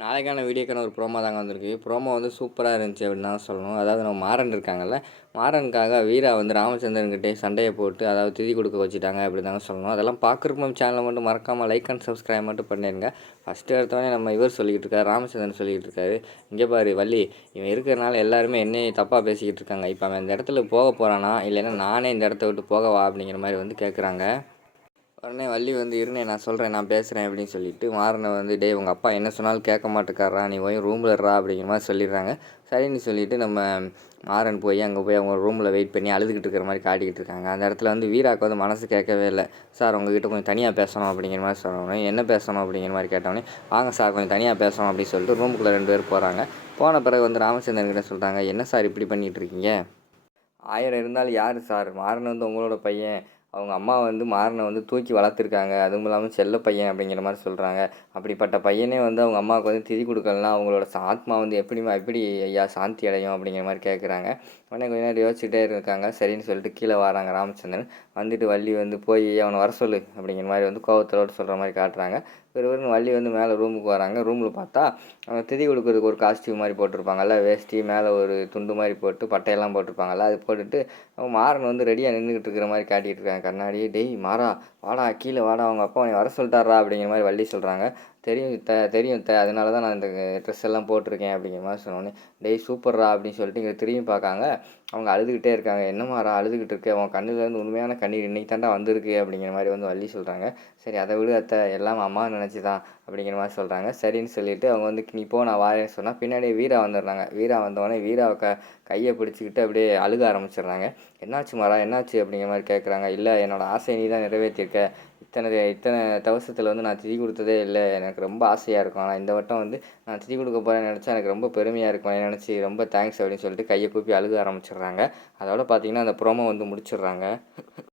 நாளைக்கான வீடியோக்கான ஒரு ப்ரோமோ தாங்க வந்திருக்கு. ப்ரோமோ வந்து சூப்பராக இருந்துச்சு அப்படின்னு தான் சொல்லணும். அதாவது நம்ம மாறன் இருக்காங்கல்ல, மாறனுக்காக வீரா வந்து ராமச்சந்திரன்கிட்டே சண்டையை போட்டு அதாவது திதி கொடுக்க வச்சுட்டாங்க அப்படி தாங்க சொல்லணும். அதெல்லாம் பார்க்குறப்ப நம்ம சேனலை மட்டும் மறக்காமல் லைக் அண்ட் சப்ஸ்கிரைப் மட்டும் பண்ணிடுங்க. ஃபஸ்ட்டு எடுத்தோடனே நம்ம இவர் சொல்லிக்கிட்டு இருக்காரு, ராமச்சந்திரன் சொல்லிக்கிட்டு இருக்காரு, இங்கே பாரு வள்ளி, இவன் இருக்கிறனால எல்லாருமே என்னையே தப்பாக பேசிக்கிட்டு இருக்காங்க. இப்போ அவன் இந்த இடத்துல போக போகிறானா இல்லைன்னா நானே இந்த இடத்த விட்டு போகவா அப்படிங்கிற மாதிரி வந்து கேட்குறாங்க. உடனே வள்ளி வந்து இருனே நான் சொல்கிறேன், நான் பேசுகிறேன் அப்படின்னு சொல்லிட்டு மாறனை வந்து டேய் உங்கள் அப்பா என்ன சொன்னாலும் கேட்க மாட்டேக்காரா, நீ போய் ரூமில் இருறா அப்படிங்கிற மாதிரி சொல்லிடுறாங்க. சரின்னு சொல்லிட்டு நம்ம மாறன் போய் அங்கே போய் அவங்க ரூமில் வெயிட் பண்ணி அழுதுகிட்டு இருக்கிற மாதிரி காட்டிக்கிட்டு இருக்காங்க. அந்த இடத்துல வந்து வீராவுக்கு வந்து மனசு கேட்கவே இல்லை. சார் உங்ககிட்ட கொஞ்சம் தனியாக பேசணும் அப்படிங்கிற மாதிரி சொன்னோடனே என்ன பேசணும் அப்படிங்கிற மாதிரி கேட்டோடனே வாங்க சார் கொஞ்சம் தனியாக பேசணும் அப்படின்னு சொல்லிட்டு ரூமுக்குள்ளே 2 பேர் போகிறாங்க. போன பிறகு வந்து ராமச்சந்திரன் கிட்ட சொல்கிறாங்க, என்ன சார் இப்படி பண்ணிகிட்டு இருக்கீங்க, 1000 இருந்தாலும் யார் சார், மாறன் வந்து உங்களோட பையன், அவங்க அம்மா வந்து மாறனை வந்து தூக்கி வளர்த்துருக்காங்க, அதுவும் இல்லாமல் செல்ல பையன் அப்படிங்கிற மாதிரி சொல்கிறாங்க. அப்படிப்பட்ட பையனே வந்து அவங்க அம்மாவுக்கு வந்து திதி கொடுக்கலனா அவங்களோட ஆத்மா வந்து எப்படி ஐயா சாந்தி அடையும் அப்படிங்கிற மாதிரி கேட்குறாங்க. உடனே கொஞ்ச நேரம் யோசிச்சுட்டே இருக்காங்க. சரின்னு சொல்லிட்டு கீழே வராங்க ராமச்சந்திரன். வந்துட்டு வள்ளி வந்து போய் அவனை வர சொல்லு அப்படிங்கிற மாதிரி வந்து கோவத்தோடு சொல்கிற மாதிரி காட்டுறாங்க. வெறும் வள்ளி வந்து மேலே ரூமுக்கு வராங்க. ரூமில் பார்த்தா திதி கொடுக்குறதுக்கு ஒரு காஸ்டியூம் மாதிரி போட்டிருப்பாங்கல்ல, வேஷ்டி மேலே ஒரு துண்டு மாதிரி போட்டு பட்டையெல்லாம் போட்டிருப்பாங்கல்ல, அது போட்டுட்டு மாறன் வந்து ரெடியாக நின்றுக்கிட்டு இருக்கிற மாதிரி காட்டிகிட்டு இருக்காங்க கண்ணாடி. டேய் மாறா வாடா கீழே வாடா, அவங்க அப்பா அவனை வர சொல்லிட்டாரா அப்படிங்கிற மாதிரி வள்ளி சொல்கிறாங்க. தெரியும் அதனால தான் நான் இந்த ட்ரெஸ் எல்லாம் போட்டிருக்கேன் அப்படிங்கிற மாதிரி சொன்னோன்னே டேய் சூப்பர்ரா அப்படின்னு சொல்லிட்டு இங்கே திரும்பி பார்க்காங்க. அவங்க அழுதுகிட்டே இருக்காங்க. என்ன மாறா அழுதுகிட்டு இருக்க, அவன் கண்ணுலேருந்து உண்மையான கண்ணீர் இன்னைக்கு தாண்டா வந்திருக்கு அப்படிங்கிற மாதிரி வந்து வள்ளி சொல்கிறாங்க. சரி அதை விட அத்தை, எல்லாம் அம்மா நினச்சி தான் அப்படிங்கிற மாதிரி சொல்கிறாங்க. சரின்னு சொல்லிவிட்டு அவங்க வந்து நீ போ நான் வாரேன்னு சொன்னால் பின்னாடியே வீரா வந்துடுறாங்க. வீரா வந்தோடனே வீராவை கையை பிடிச்சிக்கிட்டு அப்படியே அழுக ஆரம்பிச்சிடுறாங்க. என்னாச்சு மாறா என்னாச்சு அப்படிங்கிற மாதிரி கேட்குறாங்க. இல்லை என்னோடய ஆசையை நீ தான் நிறைவேற்றிருக்க, இத்தனை தவசத்தில் வந்து நான் திதி கொடுத்ததே இல்லை, எனக்கு ரொம்ப ஆசையாக இருக்கும், ஆனால் இந்த வட்டம் வந்து நான் திதி கொடுக்க போகிறேன்னு நினச்சா எனக்கு ரொம்ப பெருமையாக இருக்கும் நினச்சி ரொம்ப தேங்க்ஸ் அப்படின்னு சொல்லிட்டு கையை கூப்பி அழுக ஆரம்பிச்சிடுறாங்க. அதோட பார்த்திங்கன்னா அந்த ப்ரோமோ வந்து முடிச்சிடுறாங்க.